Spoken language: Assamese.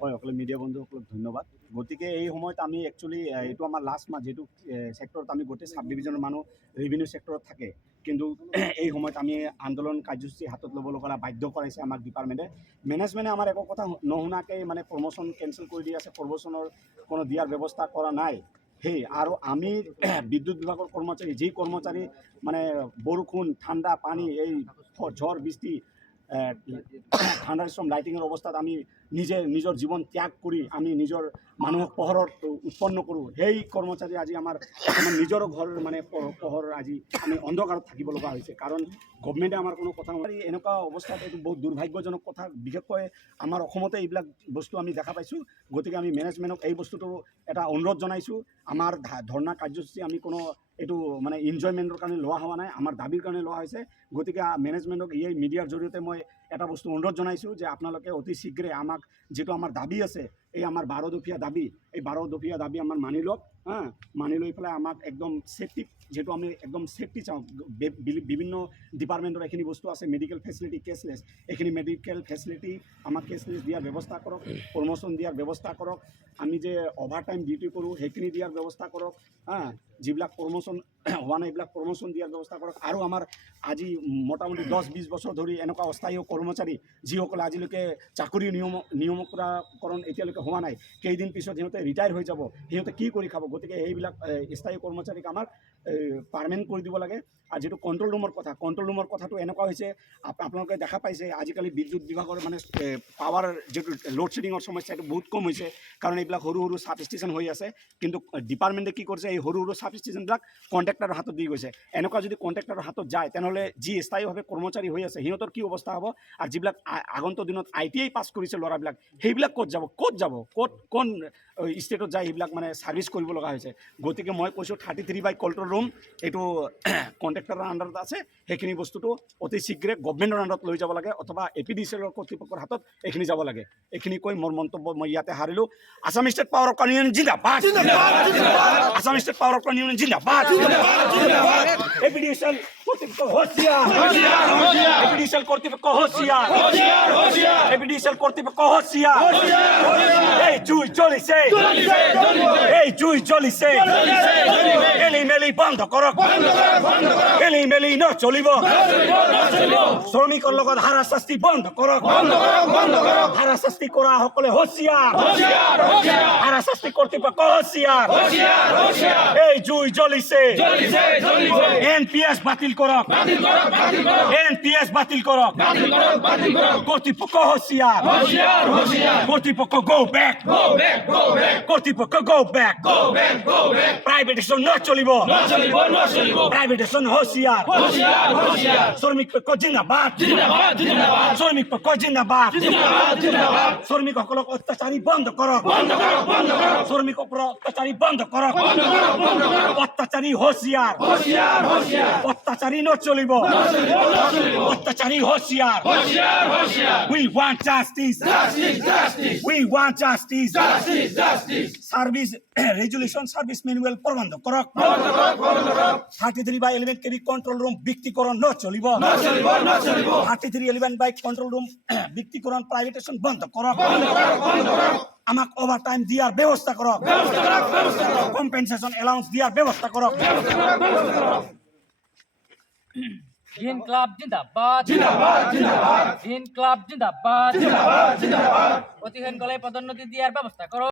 হয় সকলো মিডিয়া বন্ধুসকলক ধন্যবাদ। গতিকে এই সময়ত আমি একচুৱেলি এইটো আমাৰ লাষ্ট মাহ, যিহেতু ছেক্টৰত আমি গোটেই সাব ডিভিজনৰ মানুহ ৰেভিনিউ ছেক্টৰত থাকে, কিন্তু এই সময়ত আমি আন্দোলন কাৰ্যসূচী হাতত ল'ব লগা বাধ্য কৰাইছে আমাক ডিপাৰ্টমেণ্টে। মেনেজমেণ্টে আমাৰ একো কথা নুশুনাকৈ মানে প্ৰমোশ্যন কেঞ্চেল কৰি দি আছে, প্ৰমোশ্যনৰ কোনো দিয়াৰ ব্যৱস্থা কৰা নাই। আৰু আমি বিদ্যুৎ বিভাগৰ কৰ্মচাৰী, যি কৰ্মচাৰী মানে বৰষুণ ঠাণ্ডা পানী, এই ঝড় বৃষ্টি, থাণ্ডাৰষ্টৰ্ম লাইটিঙৰ অৱস্থাত আমি নিজৰ জীৱন ত্যাগ কৰি আমি নিজৰ মানুহক পোহৰত উৎপন্ন কৰোঁ। সেই কৰ্মচাৰী আজি আমাৰ নিজৰ ঘৰ মানে পোহৰ আজি আমি অন্ধকাৰত থাকিব লগা হৈছে, কাৰণ গভমেণ্টে আমাৰ কোনো কথা নকৰে। এনেকুৱা অৱস্থাত এইটো বহুত দুৰ্ভাগ্যজনক কথা, বিশেষকৈ আমাৰ অসমতে এইবিলাক বস্তু আমি দেখা পাইছোঁ। গতিকে আমি মেনেজমেণ্টক এই বস্তুটো এটা অনুৰোধ জনাইছোঁ। আমাৰ ধৰ্ণা কাৰ্যসূচী আমি কোনো এইটো মানে এনজয়মেণ্টৰ কাৰণে লোৱা হোৱা নাই, আমাৰ দাবীৰ কাৰণে লোৱা হৈছে। গতিকে মেনেজমেণ্টক এই মিডিয়াৰ জৰিয়তে মই এটা বস্তু অনুৰোধ জনাইছোঁ যে আপোনালোকে অতি শীঘ্ৰে আমাক যিটো আমাৰ দাবী আছে, এই আমাৰ 12 দফীয়া দাবী, এই 12 দফীয়া দাবী আমাৰ মানি লওক। মানি লৈ পেলাই আমাক একদম ছেফটি, যিহেতু আমি একদম ছেফটি চাওঁ। বিভিন্ন ডিপাৰ্টমেণ্টৰ এইখিনি বস্তু আছে, মেডিকেল ফেচিলিটি কেছলেছ, এইখিনি মেডিকেল ফেচিলিটি আমাক কেছলেছ দিয়াৰ ব্যৱস্থা কৰক, প্ৰমোশ্যন দিয়াৰ ব্যৱস্থা কৰক। আমি যে অভাৰ টাইম ডিউটি কৰোঁ সেইখিনি দিয়াৰ ব্যৱস্থা কৰক। যিবিলাক প্ৰমোশ্যন হোৱা নাই এইবিলাক প্ৰমোশ্যন দিয়াৰ ব্যৱস্থা কৰক। আৰু আমাৰ আজি মোটামুটি 10-20 বছৰ ধৰি এনেকুৱা অস্থায়ী কৰ্মচাৰী যিসকলে আজিলৈকে চাকৰি নিয়মীকৰণ এতিয়ালৈকে হোৱা নাই, কেইদিন পিছত সিহঁতে ৰিটায়াৰ হৈ যাব, সিহঁতে কি কৰি খাব? গতিকে এইবিলাক স্থায়ী কৰ্মচাৰীক আমাক পাৰ্মানেণ্ট কৰি দিব লাগে। আৰু যিটো কণ্ট্ৰল ৰুমৰ কথা, কণ্ট্ৰল ৰুমৰ কথাটো এনেকুৱা হৈছে, আপোনালোকে দেখা পাইছে আজিকালি বিদ্যুৎ বিভাগৰ মানে পাৱাৰ যিটো লোড শ্বেডিঙৰ সমস্যা, এইটো বহুত কম হৈছে, কাৰণ এইবিলাক সৰু সৰু চাব ষ্টেচন হৈ আছে। কিন্তু ডিপাৰ্টমেণ্টে কি কৰিছে, এই সৰু সৰু চাব ষ্টেচনবিলাক কণ্ট্ৰেক্টাৰৰ হাতত দি গৈছে। এনেকুৱা যদি কণ্ট্ৰেক্টাৰৰ হাতত যায়, তেনেহ'লে যি স্থায়ীভাৱে কৰ্মচাৰী হৈ আছে সিহঁতৰ কি অৱস্থা হ'ব? আৰু যিবিলাক আগন্তুক দিনত ITI পাছ কৰিছে ল'ৰাবিলাক, সেইবিলাক ক'ত যাব? কোন ষ্টেটত যায় সেইবিলাক মানে ছাৰ্ভিচ কৰিব লগা হৈছে। গতিকে মই কৈছোঁ 33 কণ্ট্ৰল ৰুম এইটো কণ্ট্ৰেক্টাৰৰ আণ্ডাৰত আছে, সেইখিনি বস্তুটো অতি শীঘ্ৰে গভমেণ্টৰ আণ্ডাৰত লৈ যাব লাগে, অথবা APDCL কৰ্তৃপক্ষৰ হাতত এইখিনি যাব লাগে। এইখিনি কৈ মোৰ মন্তব্য মই ইয়াতে হাৰিলোঁ। Assam state power of union জিন্দাবাদ! Assam state power of union জিন্দাবাদ! APDCL কর্তৃপক্ষ হোশিয়ার, APDCL কর্তৃপক্ষ হোশিয়ার, APDCL কর্তৃপক্ষ হোশিয়ার। এই জুই জ্বলিছে, এই জুই জ্বলিছে, এলিমেলি বন্ধ করক, এলিমেলি নচলিব। শ্ৰমিকৰ লগত হাৰাশাস্তি বন্ধ কৰক, হাৰাশাস্তি কৰা সকলে হোশিয়াৰ, হাৰাশাস্তি কৰ্তৃপক্ষ হোশিয়াৰ। এই জুই জ্বলিছে, NPS বাতিল করক, NPS বাতিল করক, কর্তৃপক্ষ হোশিয়ার, কর্তৃপক্ষ গো ব্যাক, কর্তৃপক্ষ গো ব্যাক। প্রাইভেটেশন না চলিব, প্রাইভেটেশন হোশিয়ার, শ্রমিক পক্ষ জিন্দাবাদ, শ্রমিক পক্ষ জিন্দাবাদ। শ্রমিক সকলক অত্যাচারী বন্ধ করক, শ্রমিক অত্যাচারী বন্ধ করক, অত্যাচারী হোশিয়ার, অত্যাচারী ন চলিব, অত্যাচারী হোশিয়ার। We want justice, we want justice. Service resolution service manual প্রবন্ধ করক, 33/11 কেবি কন্ট্রোল রুম বিক্তিকরণ ন চলিব, 3311 কন্ট্রোল রুম বিক্তিকরণ প্রাইভেটেশন বন্ধ করক, আমাক ওভার টাইম দিয়ার ব্যবস্থা করক, কম্পেনসেশন অ্যালাউন্স দিয়ার ব্যবস্থা করক। ইনকলাব জিন্দাবাদ, ইনকলাব জিন্দাবাদ। অতি সোনকালে পদোন্নতি দিয়ার ব্যবস্থা করো।